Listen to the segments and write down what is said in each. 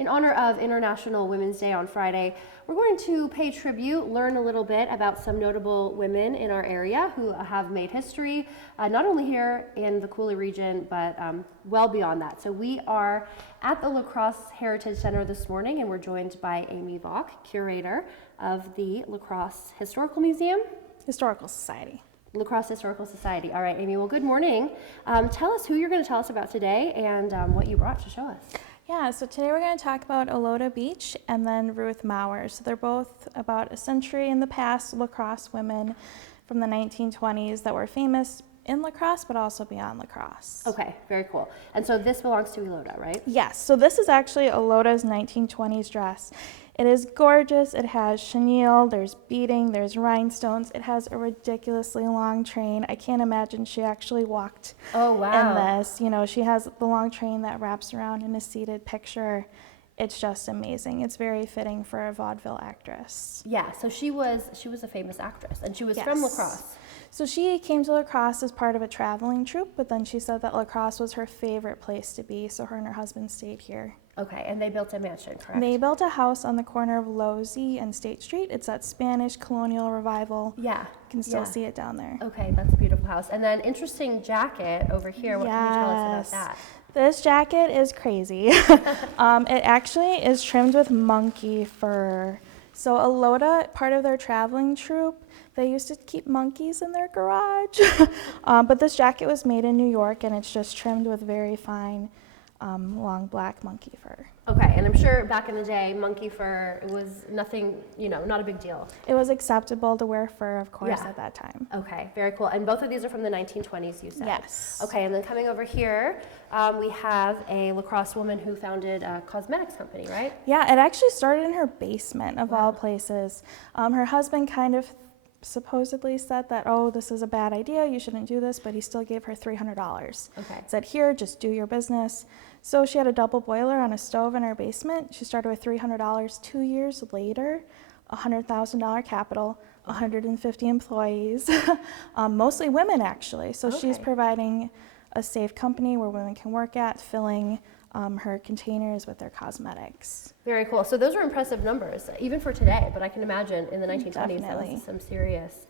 In honor of International Women's Day on Friday, we're going to pay tribute, learn a little bit about some notable women in our area who have made history, not only here in the Cooley region, but well beyond that. So we are at the La Crosse Heritage Center this morning, and we're joined by Amy Vaughn, curator of the La Crosse Historical Museum. Historical Society. La Crosse Historical Society. All right, Amy, well, good morning. Tell us who you're going to tell us about today and what you brought to show us. Yeah, so today we're going to talk about Olota Beach and then Ruth Maurer. So they're both about a century in the past La Crosse women from the 1920s that were famous in La Crosse, but also beyond La Crosse. Okay, very cool. And so this belongs to Olota, right? Yes, so this is actually Olota's 1920s dress. It is gorgeous. It has chenille, there's beading, there's rhinestones. It has a ridiculously long train. I can't imagine she actually walked in this. You know, she has the long train that wraps around in a seated picture. It's just amazing. It's very fitting for a vaudeville actress. Yeah, so she was a famous actress, and she was from La Crosse. So she came to La Crosse as part of a traveling troupe, but then she said that La Crosse was her favorite place to be, so her and her husband stayed here. Okay, and they built a mansion, correct? They built a house on the corner of Losey and State Street. It's that Spanish colonial revival. Yeah. You can still see it down there. Okay, that's a beautiful house. And then interesting jacket over here. What can you tell us about that? This jacket is crazy. It actually is trimmed with monkey fur. So Olota, part of their traveling troupe, they used to keep monkeys in their garage. But this jacket was made in New York, and it's just trimmed with very fine long black monkey fur. Okay, and I'm sure back in the day, monkey fur was nothing, not a big deal. It was acceptable to wear fur, of course, at that time. Okay, very cool. And both of these are from the 1920s, you said? Yes. Okay, and then coming over here, we have a La Crosse woman who founded a cosmetics company, right? Yeah, it actually started in her basement, of all places. Her husband kind of supposedly said that, oh, this is a bad idea, you shouldn't do this, but he still gave her $300. Okay. Said, here, just do your business. So she had a double boiler on a stove in her basement. She started with $300. 2 years later, $100,000 capital, 150 employees, mostly women actually. So she's providing a safe company where women can work at, filling her containers with their cosmetics. Very cool. So those are impressive numbers, even for today, but I can imagine in the 1920s that was some serious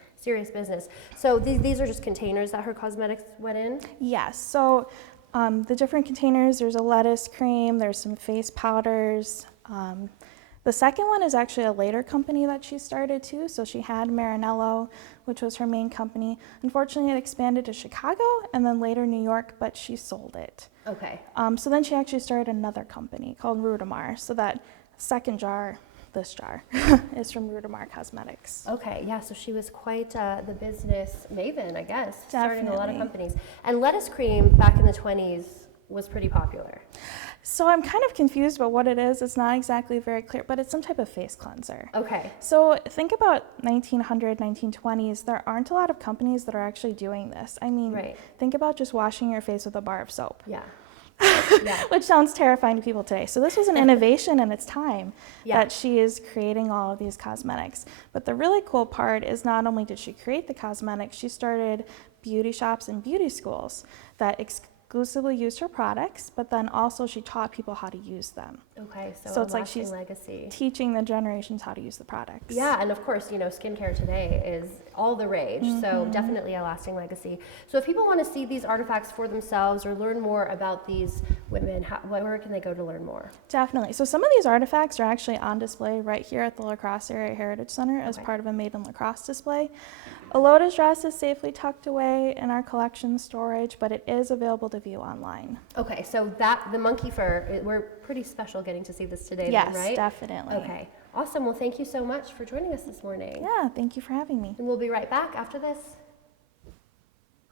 business. So these are just containers that her cosmetics went in? Yes. So the different containers, there's a lettuce cream, there's some face powders. The second one is actually a later company that she started too. So she had Marinello, which was her main company. Unfortunately, it expanded to Chicago and then later New York, but she sold it. Okay. So then she actually started another company called Rudimar. So that second jar, this jar, is from Rudimar Cosmetics. Okay, yeah, so she was quite the business maven, I guess, starting a lot of Definitely. companies. And lettuce cream back in the 20s was pretty popular. So I'm kind of confused about what it is. It's not exactly very clear, but it's some type of face cleanser. Okay. So think about 1900, 1920s. There aren't a lot of companies that are actually doing this. I mean, think about just washing your face with a bar of soap. Yeah. Which sounds terrifying to people today. So this was an innovation in its time that she is creating all of these cosmetics. But the really cool part is not only did she create the cosmetics, she started beauty shops and beauty schools that exclusively used her products, but then also she taught people how to use them. Okay, so it's like she's legacy. Teaching the generations how to use the products. Yeah, and of course, skincare today is all the rage, so definitely a lasting legacy. So if people want to see these artifacts for themselves or learn more about these women, where can they go to learn more? Definitely. So some of these artifacts are actually on display right here at the La Crosse Area Heritage Center as part of a Made in La Crosse display. Olota's dress is safely tucked away in our collection storage, but it is available to view online. Okay, so the monkey fur, we're pretty special getting to see this today, yes, then, right? Definitely. Okay, awesome. Well, thank you so much for joining us this morning. Yeah, thank you for having me. And we'll be right back after this.